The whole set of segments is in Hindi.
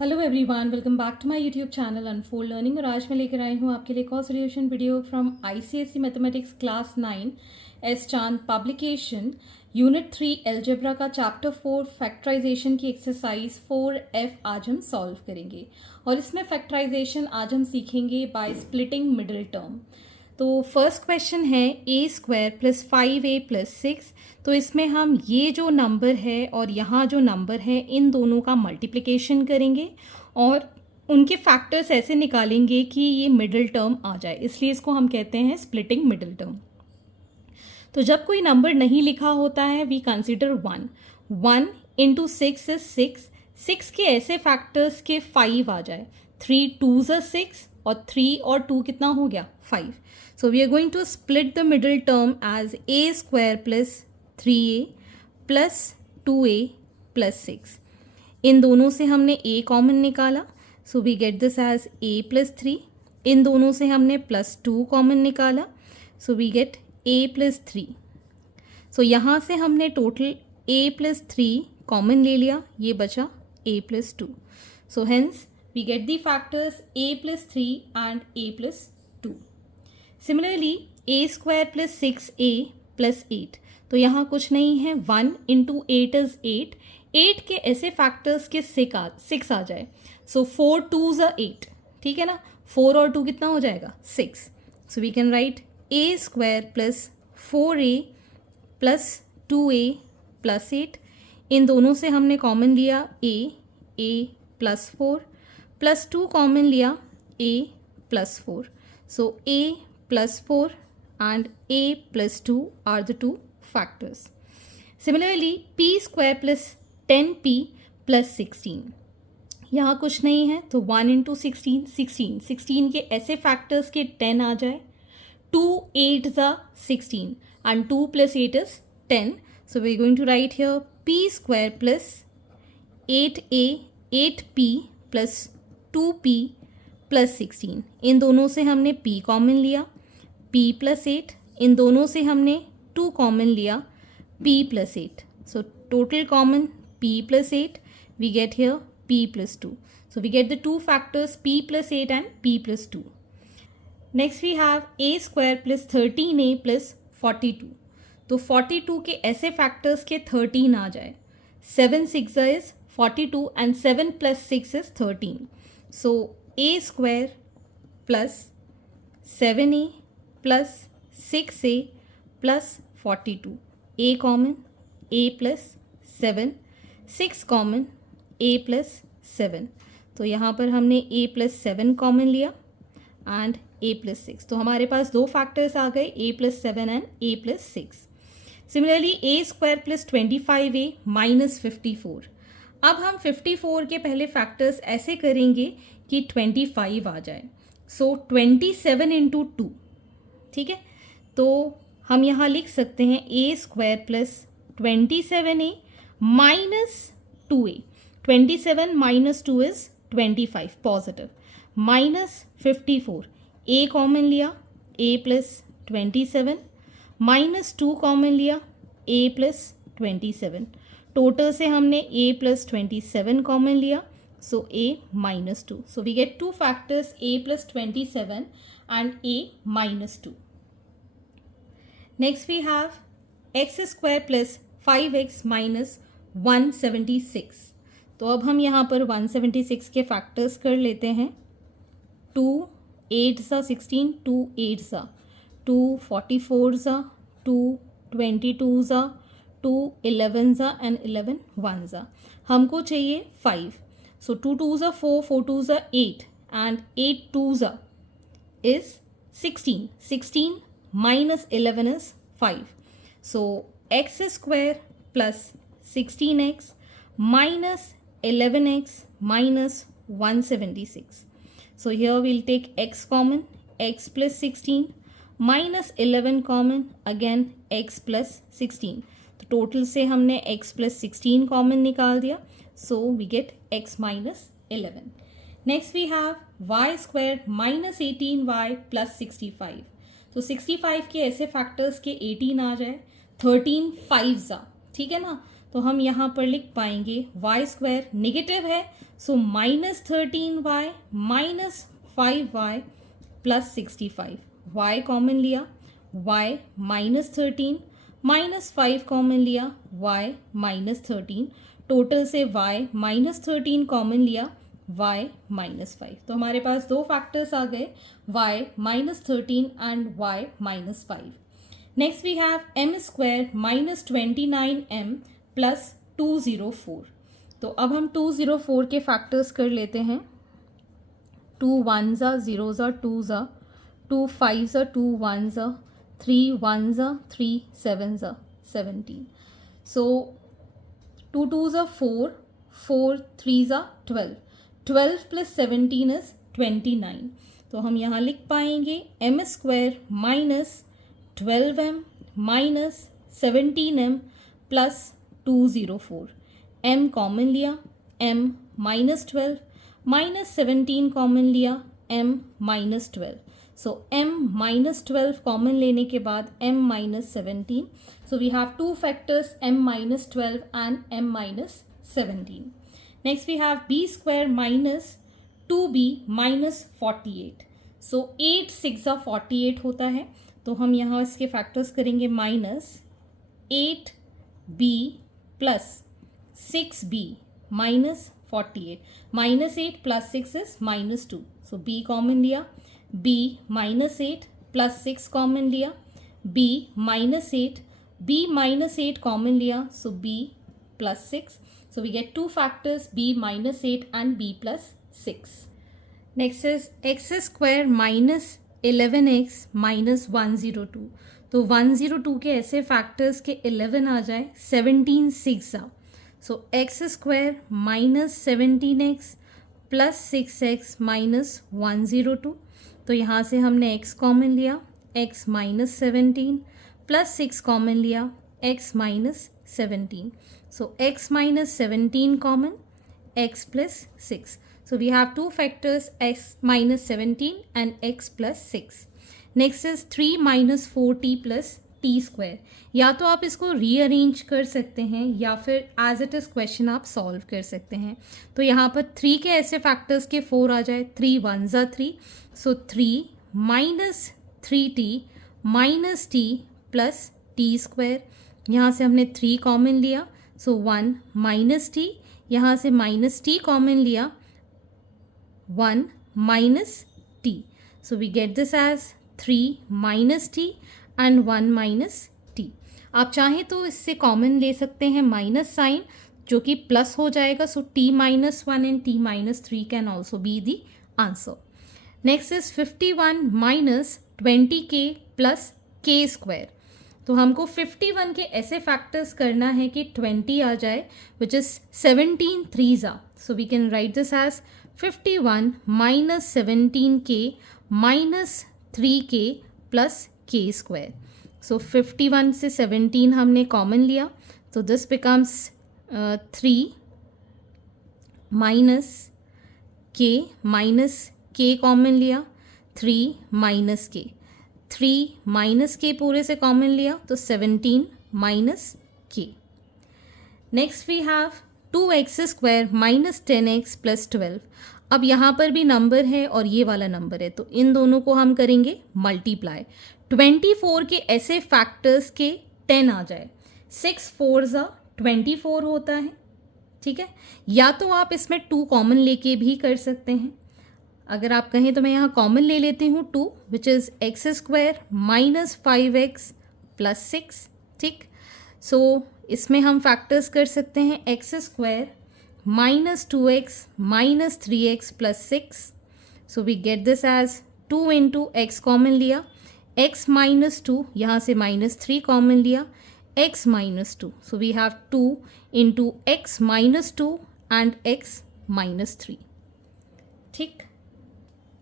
Hello everyone, welcome back to my YouTube channel Unfold Learning. और आज मैं लेकर आई हूँ आपके लिए एक और solution video from ICSE mathematics class 9 S चांद पब्लिकेशन यूनिट 3 एल्जेब्रा का चैप्टर 4 फैक्टराइजेशन की एक्सरसाइज 4F आज हम सॉल्व करेंगे। और इसमें फैक्टराइजेशन आज हम सीखेंगे बाय स्प्लिटिंग मिडिल टर्म। तो फर्स्ट क्वेश्चन है ए स्क्वायर प्लस 5a प्लस 6। तो इसमें हम ये जो नंबर है और यहाँ जो नंबर है इन दोनों का मल्टीप्लिकेशन करेंगे और उनके फैक्टर्स ऐसे निकालेंगे कि ये मिडिल टर्म आ जाए, इसलिए इसको हम कहते हैं स्प्लिटिंग मिडिल टर्म। तो जब कोई नंबर नहीं लिखा होता है वी कंसिडर 1 इंटू 6 इज 6 के ऐसे फैक्टर्स के 5 आ जाए। 3 2 ज़ 6 और 3 और 2 कितना हो गया 5। So we are going to split the middle term as a square plus 3a plus 2a plus 6। इन दोनों से हमने a कॉमन निकाला, so we get this as a plus 3। इन दोनों से हमने प्लस 2 कॉमन निकाला, so we get a plus 3। So यहाँ से हमने टोटल a प्लस 3 कॉमन ले लिया, ये बचा a plus 2। So hence we get the factors a plus 3 and a plus 2। Similarly a square plus 6a plus 8। तो यहाँ कुछ नहीं है, 1 इंटू 8 इज 8। 8 के ऐसे फैक्टर्स के 6 आ जाए। सो 4 2 ज़ 8, ठीक है ना। 4 और 2 कितना हो जाएगा 6। So we can write a square plus 4a plus 2a plus 8। इन दोनों से हमने कॉमन लिया a प्लस 4 प्लस 2 कॉमन लिया a plus 4। So a plus 4 and a plus 2 are the two factors. Similarly, p square plus 10p plus 16. यहाँ कुछ नहीं है तो 1 इंटू 16 के ऐसे फैक्टर्स के 10 आ जाए। 2 8 ज़ा 16 and 2 plus 8 is 10. So we are going to write here p square plus 8p plus 2p plus 16। इन दोनों से हमने p कॉमन लिया, p प्लस 8। इन दोनों से हमने 2 कॉमन लिया, p plus 8। So total common p plus 8, we get here p plus 2। So we get the two factors p plus 8 and p plus 2। Next we have a square plus 13a plus 42। तो 42 के ऐसे फैक्टर्स के 13 आ जाए। 7 6 is 42 and 7 plus 6 is 13। So a square plus 7a plus 6a plus 42। a common a plus 7, 6 common a plus 7। तो यहाँ पर हमने a प्लस 7 कॉमन लिया एंड a प्लस 6। तो हमारे पास दो फैक्टर्स आ गए, a plus 7 and a plus 6। Similarly a square plus 25a minus 54। अब हम 54 के पहले फैक्टर्स ऐसे करेंगे कि 25 आ जाए। सो 27 इंटू 2, ठीक है। तो हम यहाँ लिख सकते हैं a square plus 27a minus 2a। 27 minus 2 is 25 positive, minus 54। a common लिया a प्लस 27 माइनस 2 कॉमन लिया a प्लस 27। टोटल से हमने a प्लस 27 कॉमन लिया, so a minus 2। So we get two factors a plus 27 and a minus 2. Next we have x square plus 5x minus 176। तो अब हम यहाँ पर 176 के फैक्टर्स कर लेते हैं। 2 8 ज़ा 16, 2 8 ज़ा 2 44 ज़ा 2 22 ज़ा 2 11 ज़ा एंड 11 1 ज़ा। हमको चाहिए 5। सो 2 2 ज़ा 4, 4 2 ज़ा 8 एंड 8 2 ज़ा is 16. 16 minus 11 is 5. So x square plus 16x minus 11x minus 176. So here we'll take x common, x plus 16 minus 11 common, again x plus 16. तो टोटल से हमने x plus 16 कॉमन निकाल दिया, so we get x minus 11. Next we have y square minus 18y plus 65। तो 65 के ऐसे फैक्टर्स के 18 आ जाए। 13 5 ज़ा, ठीक है ना। तो हम यहाँ पर लिख पाएंगे वाई स्क्वायर नेगेटिव है, सो -13y minus 5y plus 65। y common लिया, y -13 माइनस 5 कॉमन लिया, y -13, टोटल से y -13 कॉमन लिया, y -5। तो हमारे पास दो फैक्टर्स आ गए, y -13 and y -5। Next we have m square -29m plus 204। तो अब हम 204 के फैक्टर्स कर लेते हैं। 2 1s are 0s are 2s are 2 5s are 2 1s are 3 1s are 3 7s are 17। So 2 2s are 4, 4 3s are 12, 12 plus 17 is 29। तो हम यहाँ लिख पाएंगे m square minus 12m minus 17m plus 204। m common लिया, m -12 -17 कॉमन लिया, m -12। सो m -12 कॉमन लेने के बाद m -17। So we have two factors m -12 and m -17। Next we have b square minus 2b -48। So 8 6 48 होता है, तो हम यहाँ इसके फैक्टर्स करेंगे -8b plus 6b minus 48। -8 plus 6 is -2, so b common लिया, b -8 प्लस 6 कॉमन लिया, b -8, b -8 कॉमन लिया, सो b plus 6। So we get two factors b -8 and b plus 6. Next is x square minus 11x minus 102। तो 102 के ऐसे फैक्टर्स के 11 आ जाए, 17 6 आ। So x square minus 17x plus 6x minus 102। तो यहाँ से हमने x कॉमन लिया, x माइनस 17 प्लस 6 कॉमन लिया, x minus 17। So x minus 17 common, x plus 6. So we have two factors, x minus 17 and x plus 6. Next is 3 minus 4t plus t square। या तो आप इसको रीअरेंज कर सकते हैं या फिर एज इट इज़ क्वेश्चन आप सॉल्व कर सकते हैं। तो यहाँ पर 3 के ऐसे फैक्टर्स के 4 आ जाए, 3 1s are 3, so 3 minus 3t minus t plus T square. यहाँ से हमने 3 कॉमन लिया, सो 1 माइनस टी, यहाँ से माइनस टी कॉमन लिया, 1 minus t. So we get this as 3 minus t and 1 minus t. आप चाहें तो इससे कॉमन ले सकते हैं माइनस साइन, जो कि प्लस हो जाएगा, सो t -1 and t -3 can also be the answer. Next is 51 minus 20k plus k square. तो हमको 51 के ऐसे फैक्टर्स करना है कि 20 आ जाए, विच इज़ 17 3s आ। So we can write this as 51 minus 17k minus 3k plus k square. So 51 से 17 हमने कॉमन लिया, तो this becomes 3 minus k common लिया, 3 माइनस k, 3 माइनस के पूरे से कॉमन लिया, तो 17 minus k. Next we have 2x square minus 10x plus 12। अब यहाँ पर भी नंबर है और ये वाला नंबर है, तो इन दोनों को हम करेंगे मल्टीप्लाई। 24 के ऐसे फैक्टर्स के 10 आ जाए, 6 4s are 24 होता है, ठीक है। या तो आप इसमें 2 कॉमन लेके भी कर सकते हैं, अगर आप कहें तो मैं यहाँ कॉमन ले लेती हूँ 2, which is x square minus 5x plus 6, ठीक। सो इसमें हम फैक्टर्स कर सकते हैं x square minus 2x minus 3x plus 6। So we get this as 2 into x common लिया, x माइनस 2, यहाँ से माइनस 3 कॉमन लिया, x minus 2। So we have 2 into x minus 2 and x minus 3, ठीक।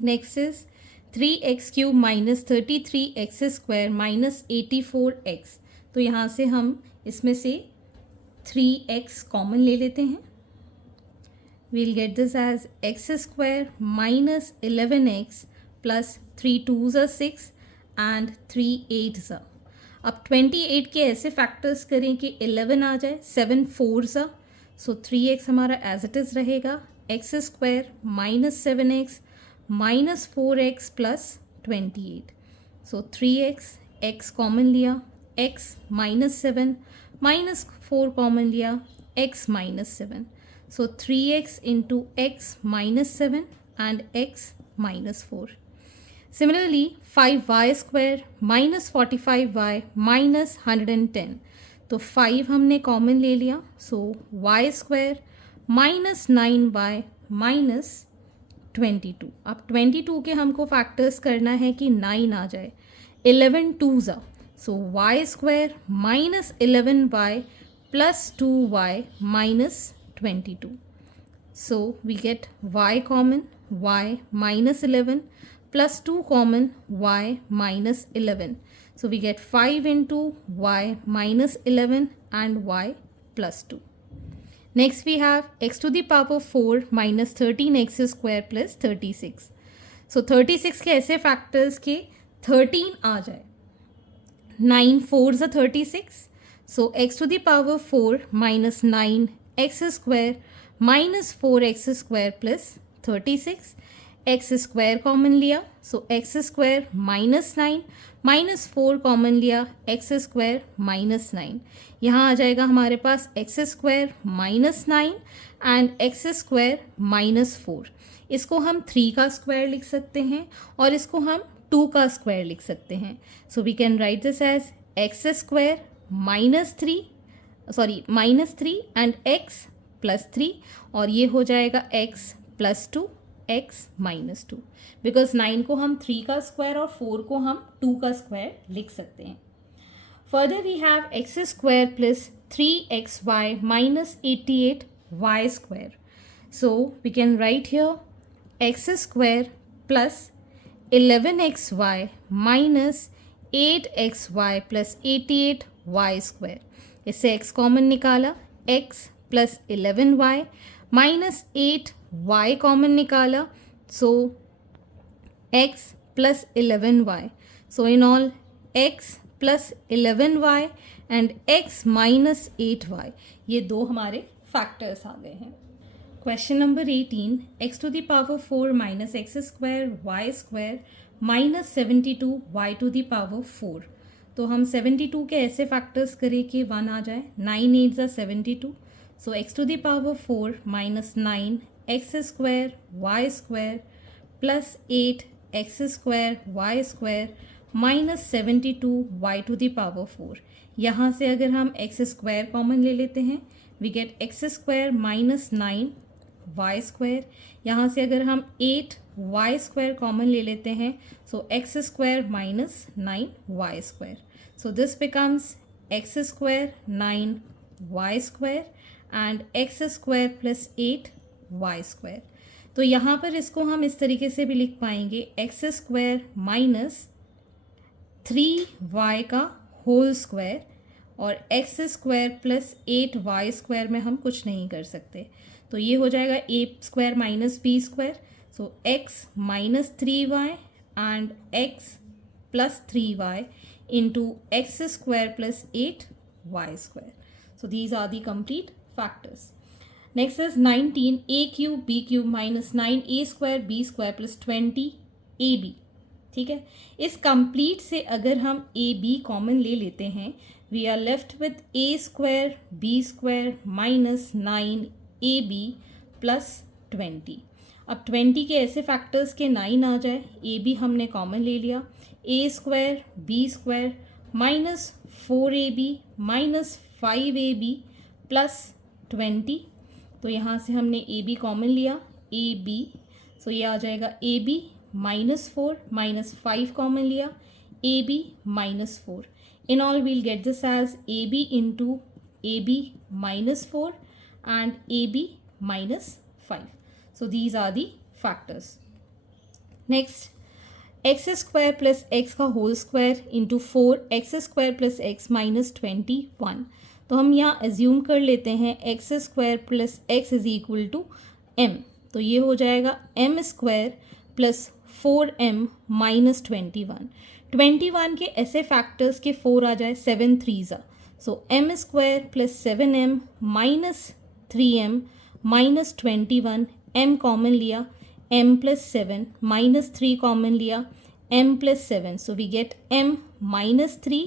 Next is 3x cube minus 33x square minus 84x। तो यहाँ से हम इसमें से 3x कॉमन ले लेते हैं, we'll get this as x square minus 11x plus 3 2s are 6 and 3 8s are। अब 28 के ऐसे फैक्टर्स करें कि 11 आ जाए, 7 4s, सो 3x हमारा एज इट इज़ रहेगा, x square minus 7x minus 4x plus 28, सो 3x, x कॉमन लिया, x माइनस 7 माइनस 4 कॉमन लिया, x minus 7, so 3x into x minus 7 and x minus 4. Similarly, 5y square minus 45y minus 110. तो 5 हमने कॉमन ले लिया, so y square minus 9y minus 22. अब 22 के हमको फैक्टर्स करना है कि 9 आ जाए, 11 2s, so y square minus 11y plus 2y minus 22. So we get y common, y minus 11 plus 2 common, y minus 11. So we get 5 into y minus 11 and y plus 2. Next we have x to the power 4 minus 13x square plus 36. So 36 के ऐसे फैक्टर्स के 13 आ जाए, 9 4s are 36. So x to the power 4 minus 9x square minus 4x square plus 36, x square common लिया, so x square minus 9 minus 4 common लिया, x square minus 9, यहाँ आ जाएगा हमारे पास x square minus 9 and x square minus 4. इसको हम 3 का स्क्वायर लिख सकते हैं और इसको हम 2 का स्क्वायर लिख सकते हैं. So we can write this as x square minus 3 and x plus 3, और ये हो जाएगा x plus 2 x minus 2, because 9 को हम 3 का स्क्वायर और 4 को हम 2 का स्क्वायर लिख सकते हैं. Further we have x square plus 3xy minus 88y square. So we can write here x square plus 11xy minus 8xy plus 88y square. इससे x कॉमन निकाला, x plus 11y minus 8y common निकाला, so x plus 11y. So in all x plus 11y and x minus 8y, ये दो हमारे फैक्टर्स आ गए हैं. Question number 18, x to the power 4 minus x square y square minus 72 y to the power 4. तो हम 72 के ऐसे फैक्टर्स करें कि 1 आ जाए, 9 8s are 72. So x to the power 4 minus 9 x square y square plus 8 x square y square minus 72 y to the power 4. यहाँ से अगर हम x square कॉमन ले लेते हैं, we get x square minus 9 y square. यहाँ से अगर हम 8 y square कॉमन ले लेते हैं, so x square minus 9 y square. So this becomes x square 9 y square and x square plus 8 y square. तो यहाँ पर इसको हम इस तरीके से भी लिख पाएंगे, एक्स स्क्वायर माइनस 3y का होल स्क्वायर, और x square plus 8y square में हम कुछ नहीं कर सकते, तो ये हो जाएगा a square minus b square. So x minus 3y and x plus 3y into x square plus 8y square. So these are the complete factors. Next is 19 a cube b cube minus 9a square b square plus 20 ab. ठीक है, इस कंप्लीट से अगर हम ए बी कॉमन ले लेते हैं, we are left with a square b square minus 9ab plus 20. अब 20 के ऐसे फैक्टर्स के 9 आ जाए, ए बी हमने कॉमन ले लिया, a square b square minus 4ab minus 5ab plus 20. तो यहाँ से हमने ए बी कॉमन लिया, ए बी, सो ये आ जाएगा a b minus 4 minus 5 common लिया, a b minus 4. In all we'll get this as a b into a b minus 4 and a b minus 5. So these are the factors. Next, x square plus x का whole square into 4x square plus x minus 21. तो हम यहाँ एज्यूम कर लेते हैं x square plus x is equal to m. तो ये हो जाएगा M square plus 4m minus 21. 21 के ऐसे फैक्टर्स के 4 आ जाए, 7 3s are. So m square plus 7m minus 3m minus 21, m common लिया, m plus 7 minus 3 कॉमन लिया, m plus 7. So we get m minus 3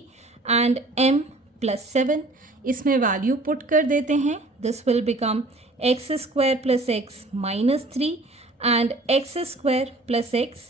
and m plus 7. इसमें वैल्यू पुट कर देते हैं. This will become x square plus x minus 3 and x square plus x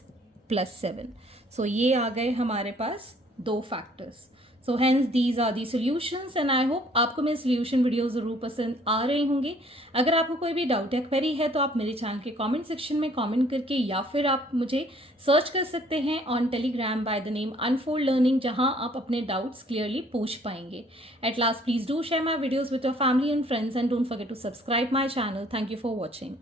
plus 7. So ये आ गए हमारे पास दो factors. So hence these are the solutions and I hope आपको मेरे सोल्यूशन वीडियो ज़रूर पसंद आ रहे होंगे. अगर आपको कोई भी डाउट या क्वेरी है तो आप मेरे चैनल के कमेंट सेक्शन में कमेंट करके या फिर आप मुझे सर्च कर सकते हैं on Telegram by the name Unfold Learning, जहां आप अपने डाउट्स क्लियरली पूछ पाएंगे. At last please do share my videos with your family and friends and don't forget to subscribe my channel. Thank you for watching.